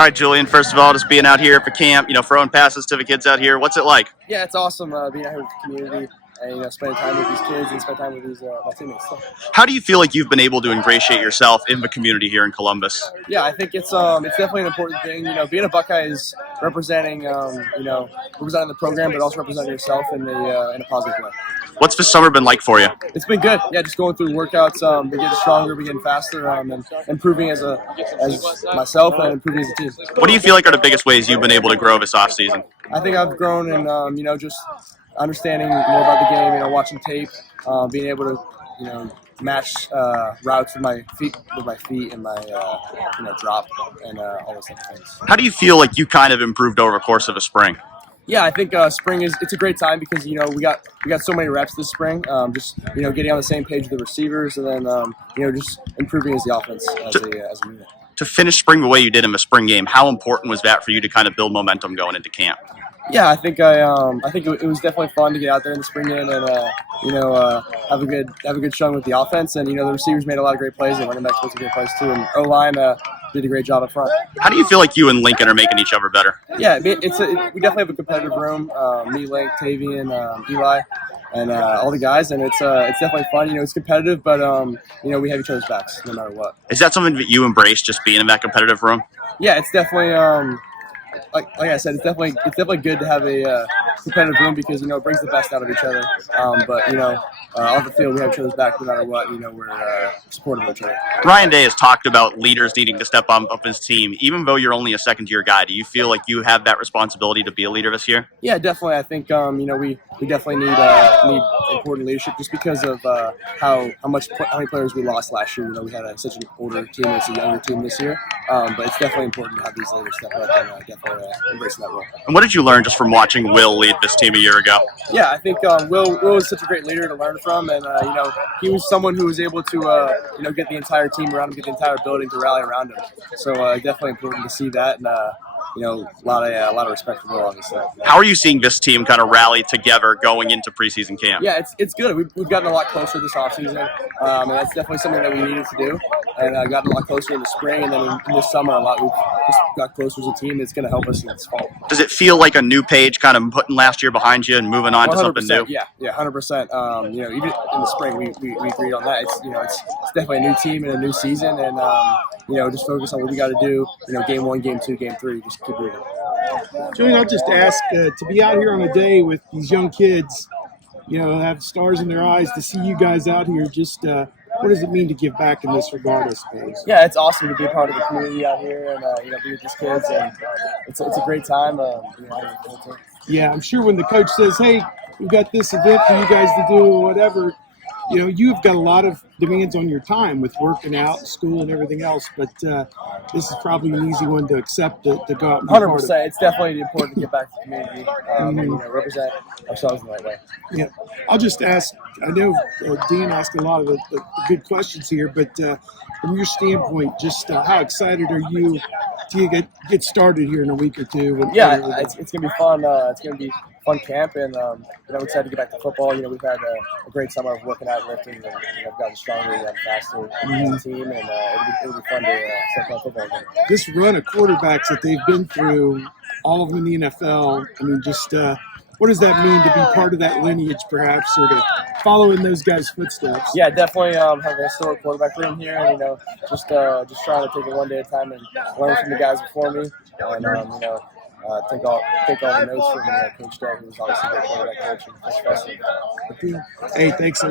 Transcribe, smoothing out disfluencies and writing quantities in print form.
All right, Julian, first of all, just being out here for camp, throwing passes to the kids out here. What's it like? Yeah, it's awesome being out here with the community and spending time with these kids and spending time with these my teammates. So. How do you feel like you've been able to ingratiate yourself in the community here in Columbus? Yeah, I think it's definitely an important thing. Being a Buckeye is representing representing the program, but also representing yourself in a positive way. What's the summer been like for you? It's been good. Yeah, just going through workouts. We're getting stronger, we're getting faster, and improving as myself and improving as a team. What do you feel like are the biggest ways you've been able to grow this offseason? I think I've grown in just understanding more about the game. Watching tape, being able to match routes with my feet and my drop and all those types of things. How do you feel like you kind of improved over the course of a spring? Yeah, I think spring it's a great time because we got so many reps this spring. Just getting on the same page with the receivers, and then just improving as the offense as a unit. To finish spring the way you did in the spring game, how important was that for you to kind of build momentum going into camp? Yeah, I think it was definitely fun to get out there in the spring game and have a good showing with the offense, and the receivers made a lot of great plays and running backs made some great plays too, and O-line did a great job up front. How do you feel like you and Lincoln are making each other better? Yeah, we definitely have a competitive room. Me, Link, Tavian, Eli, and all the guys, and it's definitely fun. It's competitive, but we have each other's backs no matter what. Is that something that you embrace, just being in that competitive room? Yeah, it's definitely like I said, it's definitely good to have a competitive room because it brings the best out of each other. But off the field, we have each other's back no matter what. We're supportive of each other. Ryan Day has talked about leaders needing to step up his team. Even though you're only a second-year guy, do you feel like you have that responsibility to be a leader this year? Yeah, definitely. I think we definitely need important leadership just because of how many players we lost last year. We had such an older team, it's a younger team this year. But it's definitely important to have these leaders step up and definitely embracing that role. And what did you learn just from watching Will lead this team a year ago? Yeah, I think Will was such a great leader to learn from, and he was someone who was able to get the entire team around him, get the entire building to rally around him. So definitely important to see that, and a lot of respect for Will, obviously. How are you seeing this team kind of rally together going into preseason camp? Yeah, it's good. We've gotten a lot closer this offseason, and that's definitely something that we needed to do. And gotten a lot closer in the spring, and then in this summer, we've just got closer as a team. It's going to help us in this fall. Does it feel like a new page, kind of putting last year behind you and moving on to something new? Yeah, 100%. Even in the spring, we agreed on that. It's definitely a new team and a new season, and just focus on what we got to do. Game 1, game 2, game 3, just keep moving. Julian, I'll just ask to be out here on a day with these young kids, have stars in their eyes, to see you guys out here. Just what does it mean to give back in this regard, I suppose? Yeah, it's awesome to be a part of the community out here and be with these kids, and it's a great time. Yeah, I'm sure when the coach says, "Hey, we've got this event for you guys to do," or whatever, you've got a lot of demands on your time with working out, school, and everything else. But this is probably an easy one to accept to go out and be 100%. It's definitely important to get back to the community, represent ourselves in the right way. Yeah, I'll just ask. I know Dean asked a lot of the good questions here, but from your standpoint, just how excited are you to get started here in a week or two? Yeah, it's gonna be fun. It's gonna be fun camp, and I'm excited to get back to football. We've had a great summer of working out, lifting, and we've gotten stronger and faster as a team, and it'll be fun to start playing football again. This run of quarterbacks that they've been through, all of them in the NFL, I mean, just what does that mean to be part of that lineage, perhaps, or to follow in those guys' footsteps? Yeah, definitely have a historic quarterback room here, and just trying to take it one day at a time and learn from the guys before me, and take all the notes from Coach Day, who was obviously a great quarterback coach and Coach Fessler. Hey, thanks a lot.